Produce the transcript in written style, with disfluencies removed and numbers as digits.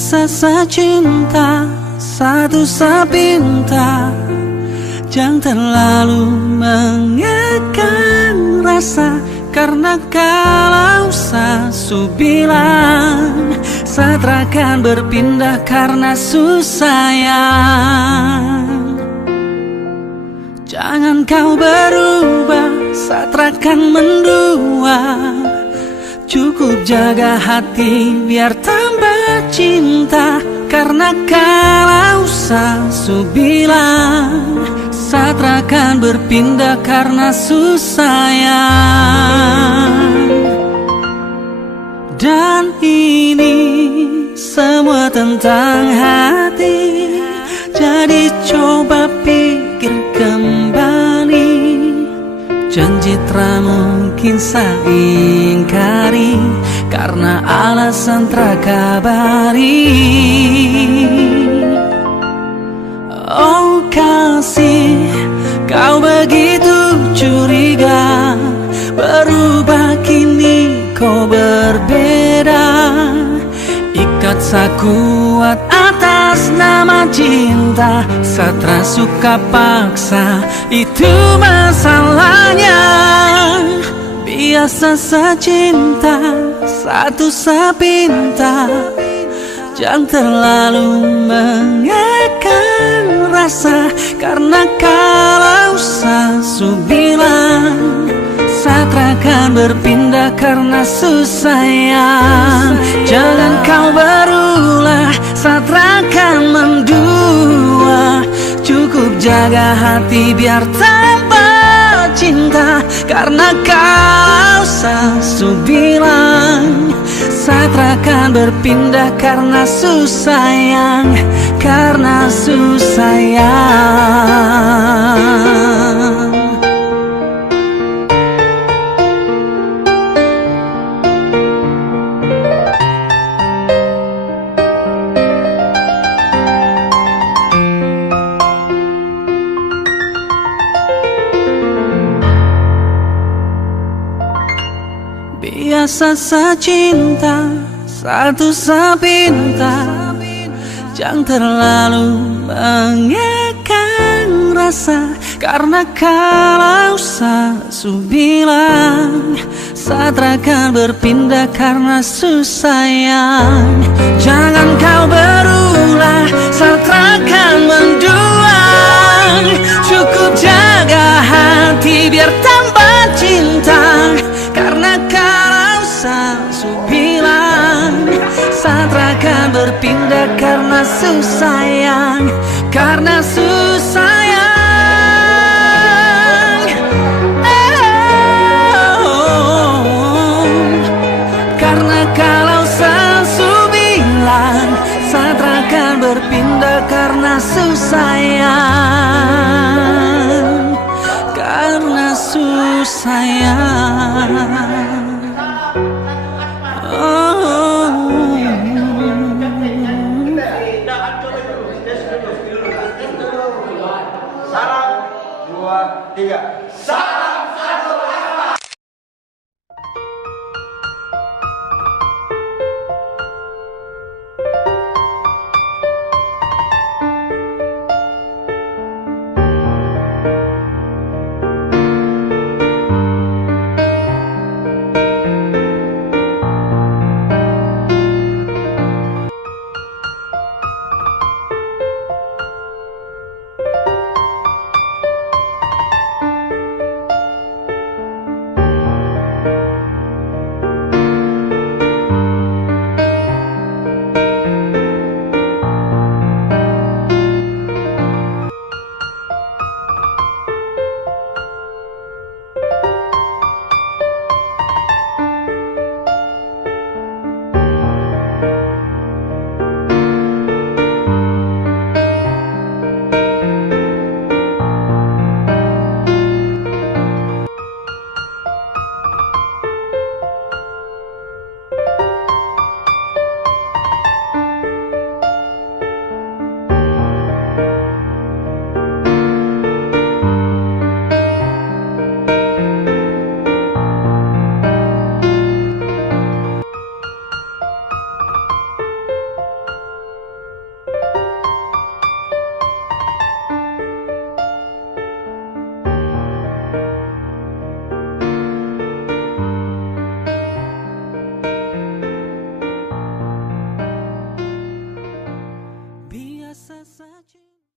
Biasa secinta, satu sepinta, jangan terlalu mengekang rasa. Karena kalau sasu bilang, satrakan berpindah karena susayang. Jangan kau berubah, satrakan mendua. Cukup jaga hati biar tambah cinta. Karena kalau sasu bilang, satrakan berpindah karena susayang. Dan ini semua tentang hati, jadi coba pikir kembali. Janji tak mungkin saya ingkari, karena alasan terkabari. Oh kasih, kau begitu curiga, berubah kini kau berbeda. Ikat sakuat atas nama cinta, satra suka paksa, itu masalahnya. Biasa secinta, satu sepinta, jangan terlalu mengekang rasa. Karena kalau sasu bilang, satrakan berpindah karena susayang. Jangan kau berulah, satrakan mendua. Cukup jaga hati biar tambah cinta. Karena kau sasu bilang, satrakan berpindah karena susayang. Karena susayang. Biasa secinta, satu sepinta, jangan terlalu mengekang rasa. Karena kalau sasu bilang, satrakan berpindah karena susayang. Jangan kau berulah, satrakan mendua. Cukup jaga hati biar tambah cinta. Karena kalau sasu bilang, satrakan berpindah karena susayang. Karena susayang. Karena kalau sasu bilang, satrakan berpindah karena susayang. Karena susayang. Satu, dua, tiga.